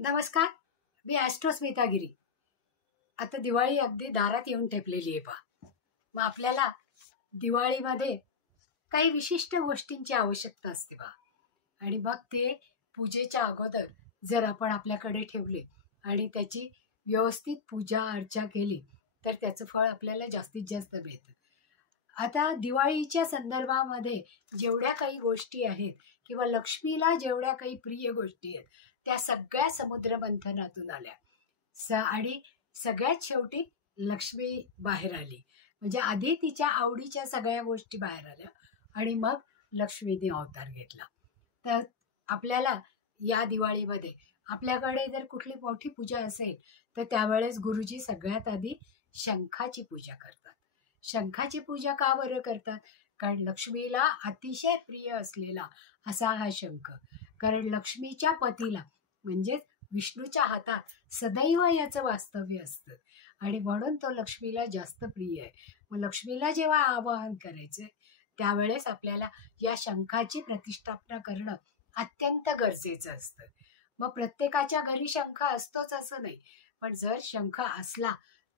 नमस्कार. मी ॲस्ट्रोस्मिता गिरी. आता दिवाळी अगदी दारात येऊन ठेपलेली आहे पहा. मग आपल्याला दिवाळीमध्ये काही विशिष्ट गोष्टींची आवश्यकता असते पहा. आणि मग ते पूजेच्या अगोदर जर आपण आपल्याकडे ठेवले आणि त्याची व्यवस्थित पूजा अर्चा केली तर त्याचं फळ आपल्याला जास्तीत जास्त मिळतं. आता दिवाळीच्या संदर्भामध्ये जेवढ्या काही गोष्टी आहेत किंवा लक्ष्मीला जेवढ्या काही प्रिय गोष्टी आहेत त्या सगळ्या समुद्रमंथनातून आल्या आणि सगळ्यात शेवटी लक्ष्मी बाहेर आली. म्हणजे आधी तिच्या आवडीच्या सगळ्या गोष्टी बाहेर आल्या आणि मग लक्ष्मीने अवतार घेतला. तर आपल्याला या दिवाळीमध्ये आपल्याकडे जर कुठली मोठी पूजा असेल तर त्यावेळेस गुरुजी सगळ्यात आधी शंखाची पूजा करतात. शंखाची पूजा का बरं करतात? कारण लक्ष्मीला अतिशय प्रिय असलेला असा हा शंख. कारण लक्ष्मीच्या पतीला म्हणजेच विष्णूच्या हातात सदैव याचं वास्तव्य असतं आणि म्हणून तो लक्ष्मीला जास्त प्रिय आहे. मग लक्ष्मीला जेव्हा आवाहन करायचं त्यावेळेस आपल्याला या शंखाची प्रतिष्ठापना करणं अत्यंत गरजेचं असतं. मग प्रत्येकाच्या घरी शंख असतोच असं नाही, पण जर शंख असला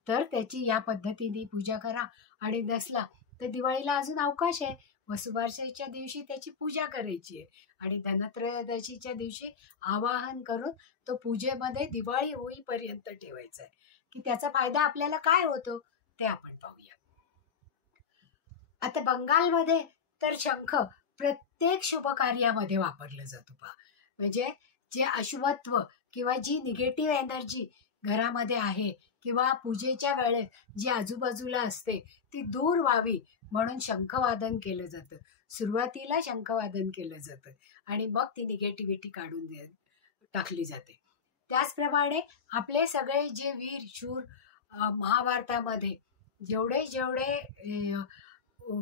तर त्याची या पद्धतीने पूजा करा आणि नसला तर दिवाळीला अजून अवकाश आहे. वसुबारसेच्या दिवशी त्याची पूजा करायची आहे आणि धनत्रयोदशीच्या दिवशी आवाहन करून तो पूजेमध्ये दिवाळी होईपर्यंत ठेवायचा आहे. की त्याचा फायदा आपल्याला काय होतो ते आपण पाहूया. आता बंगालमध्ये तर शंख प्रत्येक शुभ कार्यामध्ये वापरलं जातो पहा. म्हणजे जे अशुभत्व किंवा जी निगेटिव्ह एनर्जी घरामध्ये आहे किंवा पूजेच्या वेळेस जी आजूबाजूला असते ती दूर व्हावी म्हणून शंखवादन केलं जातं. सुरुवातीला शंखवादन केलं जातं आणि मग ती निगेटिव्हिटी काढून टाकली जाते. त्याचप्रमाणे आपले सगळे जे वीर शूर महाभारतामध्ये जेवढे जेवढे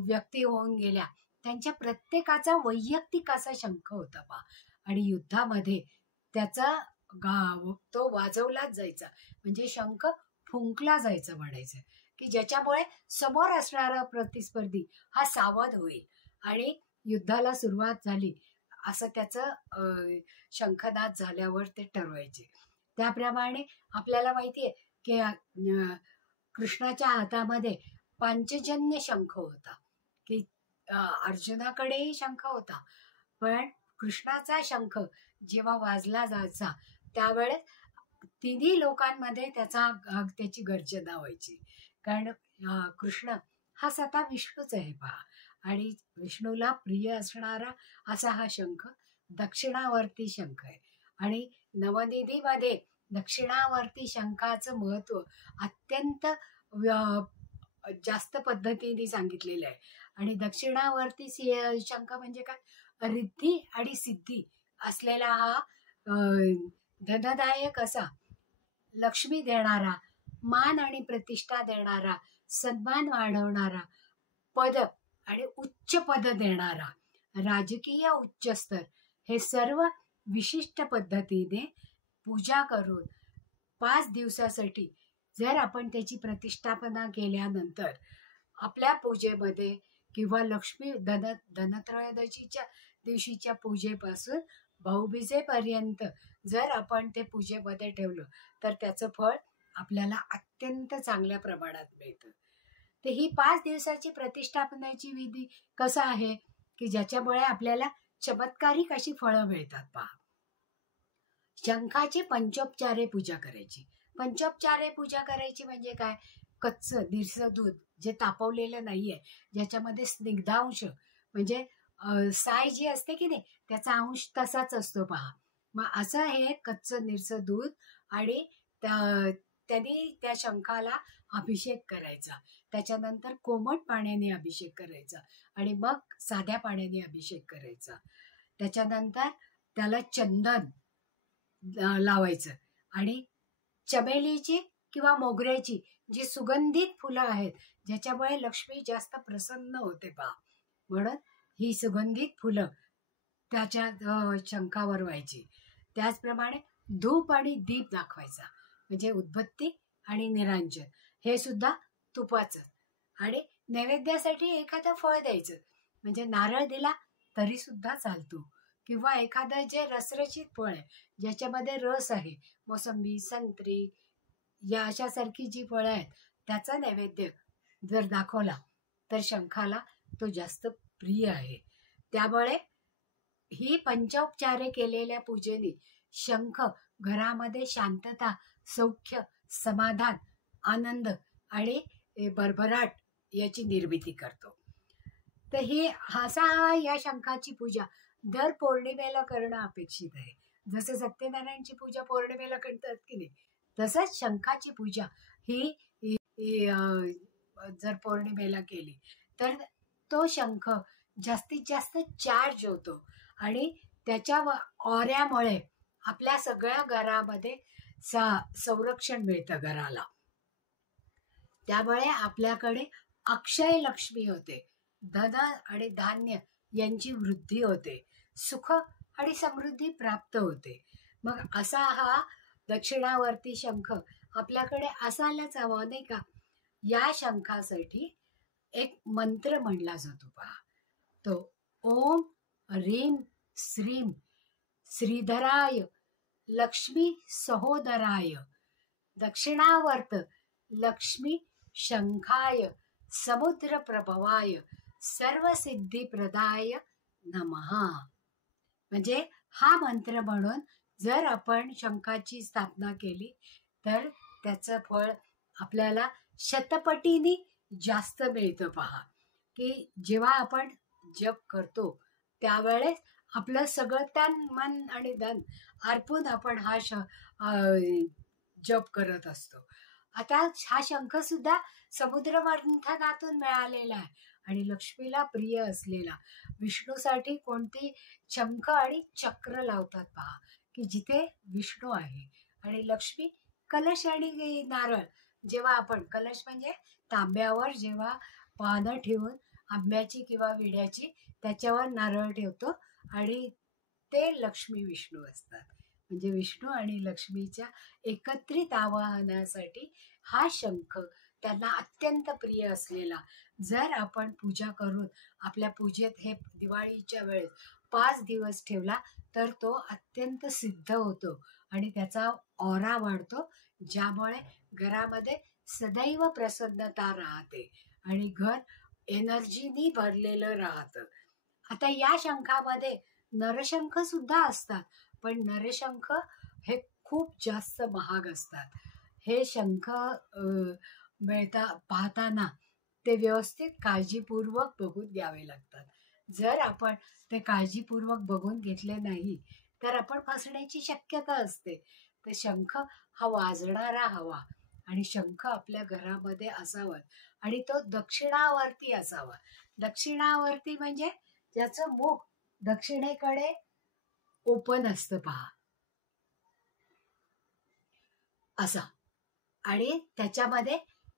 व्यक्ती होऊन गेल्या त्यांच्या प्रत्येकाचा वैयक्तिक असा शंख होता पहा. आणि युद्धामध्ये त्याचा तो वाजवलाच जायचा. म्हणजे शंख फुंकला जायचं म्हणायचं की ज्याच्यामुळे समोर असणारा प्रतिस्पर्धी हा सावध होईल आणि युद्धाला सुरुवात झाली असं त्याचं शंखनाद झाल्यावर ते ठरवायचे. त्याप्रमाणे आपल्याला माहिती आहे की कृष्णाच्या हातामध्ये पांचजन्य शंख होता. की अर्जुनाकडेही शंख होता, पण कृष्णाचा शंख जेव्हा वाजला जायचा त्यावेळेस तिन्ही लोकांमध्ये त्याची गर्जना व्हायची. कारण कृष्ण हा स्वतः विष्णूच आहे पहा आणि विष्णूला प्रिय असणारा असा हा शंख दक्षिणावर्ती शंख आहे. आणि नवनिधीमध्ये दक्षिणावर्ती शंखाचं महत्व अत्यंत जास्त पद्धतीने सांगितलेलं आहे. आणि दक्षिणावर्ती शंख म्हणजे काय? रिद्धी आणि सिद्धी असलेला हा धनदायक असा, लक्ष्मी देणारा, मान आणि प्रतिष्ठा देणारा, सन्मान वाढवणारा, पद आणि उच्च पद देणारा, राजकीय उच्च स्तर हे सर्व विशिष्ट पद्धतीने पूजा करून 5 दिवसासाठी जर आपण त्याची प्रतिष्ठापना केल्यानंतर आपल्या पूजेमध्ये किंवा लक्ष्मी धनत्रयोदशीच्या दिवशीच्या पूजेपासून भाऊबीजेपर्यंत जर आपण ते पूजेमध्ये ठेवलं तर त्याचं फळ आपल्याला अत्यंत चांगल्या प्रमाणात मिळतं. तर ही 5 दिवसाची प्रतिष्ठापनाची विधी कसा आहे की ज्याच्यामुळे आपल्याला चमत्कारिक अशी फळं मिळतात पहा. शंखाची पंचोपचारे पूजा करायची. पंचोपचारे पूजा करायची म्हणजे काय? कच्चं निरसं दूध जे तापवलेलं नाहीये, ज्याच्यामध्ये स्निग्धांश म्हणजे साय जी असते की नाही त्याचा अंश तसाच असतो पहा. मग असं हे कच्चं निरसं दूध आणि त्यांनी त्या शंखाला अभिषेक करायचा. त्याच्यानंतर कोमट पाण्याने अभिषेक करायचा आणि मग साध्या पाण्याने अभिषेक करायचा. त्याच्यानंतर त्याला चंदन लावायचं आणि चमेलीची किंवा मोगऱ्याची जी सुगंधित फुलं आहेत ज्याच्यामुळे लक्ष्मी जास्त प्रसन्न होते पहा, म्हणून ही सुगंधित फुलं त्याच्या शंखावर व्हायची. त्याचप्रमाणे धूप आणि दीप दाखवायचा म्हणजे उदबत्ती आणि निरांजन हे सुद्धा तुपाचं. आणि नैवेद्यासाठी एखादं फळ द्यायचं म्हणजे नारळ दिला तरी सुद्धा चालतो किंवा एखादं जे रसरशीत फळ आहे, ज्याच्यामध्ये रस आहे, मोसंबी, संत्री या अशासारखी जी फळं आहेत, त्याचा नैवेद्य जर दाखवला तर शंखाला तो जास्त प्रिय आहे. त्यामुळे ही पंचोपचारे केलेल्या पूजेने शंख घरामध्ये शांतता, सौख्य, समाधान, आनंद आणि भरभराट याची निर्मिती करतो. तर ही या शंखाची पूजा दर पौर्णिमेला करणं अपेक्षित आहे. जसं सत्यनारायणची पूजा पौर्णिमेला करतात की नाही, तसंच शंखाची पूजा ही जर पौर्णिमेला केली तर तो शंख जास्तीत जास्त चार्ज होतो आणि त्याच्या ऑऱ्यामुळे आपल्या सगळ्या घरामध्ये संरक्षण मिळतं घराला. त्यामुळे आपल्याकडे अक्षय लक्ष्मी होते, धन आणि धान्य यांची वृद्धी होते, सुख आणि समृद्धी प्राप्त होते. मग असा हा दक्षिणावर्ती शंख आपल्याकडे असायलाच हवा, नाही का? या शंखासाठी एक मंत्र म्हणला जातो पहा, तो ओम ह्रीं श्रीं श्रीधराय लक्ष्मी सहोदराय दक्षिणावर्त लक्ष्मी शंखाय समुद्र प्रभवाय सर्वसिद्धिप्रदाय नमः. म्हणजे हा मंत्र म्हणून जर आपण शंखाची स्थापना केली तर त्याचं फळ आपल्याला शतपटीने जास्त मिळतं. पहा की जेव्हा आपण जप करतो त्यावेळेस आपलं सगळं तन मन आणि धन अर्पून आपण हा जप करत असतो. आता हा शंख सुद्धा समुद्र मंथनातून मिळालेला आहे आणि लक्ष्मीला प्रिय असलेला. विष्णूसाठी कोणती शंख आणि चक्र लावतात पहा की जिथे विष्णू आहे, आणि लक्ष्मी कलश आणि नारळ. जेव्हा आपण कलश म्हणजे तांब्यावर जेव्हा पानं ठेवून आंब्याची किंवा विड्याची त्याच्यावर नारळ ठेवतो आणि ते लक्ष्मी विष्णू असतात. म्हणजे विष्णू आणि लक्ष्मीच्या एकत्रित आवाहनासाठी हा शंख त्यांना अत्यंत प्रिय असलेला जर आपण पूजा करून आपल्या पूजेत हे दिवाळीच्या वेळेस 5 दिवस ठेवला तर तो अत्यंत सिद्ध होतो आणि त्याचा ऑरा वाढतो, ज्यामुळे घरामध्ये सदैव प्रसन्नता राहते आणि घर एनर्जीनी भरलेलं राहतं. आता या शंखामध्ये नरशंख सुद्धा असतात, पण नरशंख हे खूप जास्त महाग असतात. हे शंख पाहताना ते व्यवस्थित काळजीपूर्वक बघून घ्यावे लागतात. जर आपण ते काळजीपूर्वक बघून घेतले नाही तर आपण फसण्याची शक्यता असते. तर शंख हा वाजणारा हवा आणि शंख आपल्या घरामध्ये असावा आणि तो दक्षिणावर्ती असावा. दक्षिणावर्ती म्हणजे ज्याचं मुख दक्षिणेकडे ओपन असतं पहा, असा. आणि त्याच्यामध्ये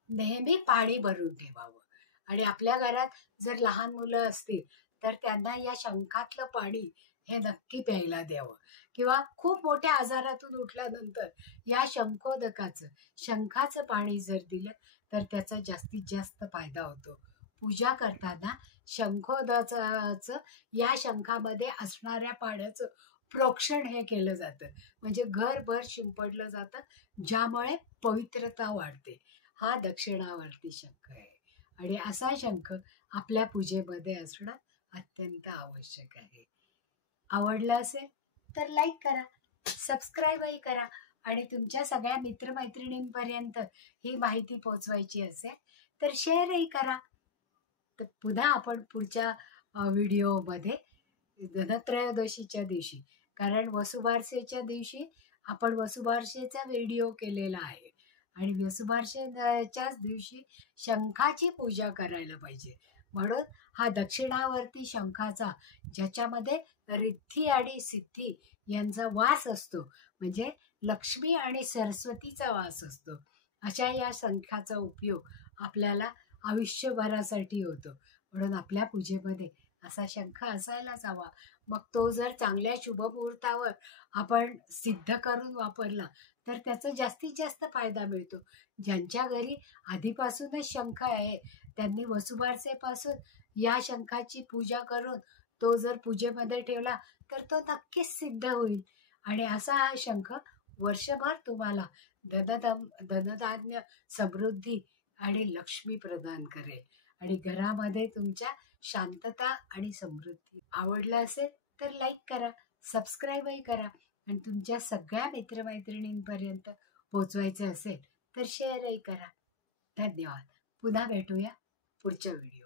नेहमी पाणी भरून ठेवावं. आणि आपल्या घरात जर लहान मुलं असतील तर त्यांना या शंखातलं पाणी हे नक्की प्यायला द्यावं. किंवा खूप मोठ्या आजारातून उठल्यानंतर या शंखाचं पाणी जर दिलं तर त्याचा जास्तीत जास्त फायदा होतो. पूजा करताना शंखोदकाचं या शंखामध्ये असणाऱ्या पाण्याचं प्रोक्षण हे केलं जातं, म्हणजे घरभर शिंपडलं जातं, ज्यामुळे पवित्रता वाढते. हा दक्षिणावर्ती शंख आहे आणि असा शंख आपल्या पूजेमध्ये असणं अत्यंत आवश्यक आहे. आवडलं असेल तर लाईक करा, सबस्क्राईबही करा आणि तुमच्या सगळ्या मित्रमैत्रिणींपर्यंत ही माहिती पोहोचवायची असेल तर शेअरही करा. तर पुन्हा आपण पुढच्या व्हिडिओमध्ये धनत्रयोदशीच्या दिवशी, कारण वसुबारसेच्या दिवशी आपण वसुबारसेचा व्हिडिओ केलेला आहे आणि वसुबारसेच्याच दिवशी शंखाची पूजा करायला पाहिजे. म्हणून हा दक्षिणावर्ती शंखाचा, ज्याच्यामध्ये रिद्धी आणि सिद्धी यांचा वास असतो, म्हणजे लक्ष्मी आणि सरस्वतीचा वास असतो, अशा या शंखाचा उपयोग आपल्याला आयुष्यभरासाठी होतो. म्हणून आपल्या पूजेमध्ये असा शंख असायलाच हवा. मग तो जर चांगल्या शुभमुहूर्तावर आपण सिद्ध करून वापरला तर त्याचा जास्तीत जास्त फायदा मिळतो. ज्यांच्या घरी आधीपासूनच शंख आहे त्यांनी वसुबारसेपासून या शंखाची पूजा करून तो जर पूजेमध्ये ठेवला तर तो नक्कीच सिद्ध होईल. आणि असा हा शंख वर्षभर तुम्हाला धनधान्य, समृद्धी आणि लक्ष्मी प्रदान करेल आणि घरामध्ये तुमच्या शांतता आणि समृद्धी. आवडला असेल तर लाईक करा, सबस्क्राईबही करा आणि तुमच्या सगळ्या मित्रमैत्रिणींपर्यंत पोचवायचे असेल तर शेअरही करा. धन्यवाद. पुन्हा भेटूया पुढच्या व्हिडिओ.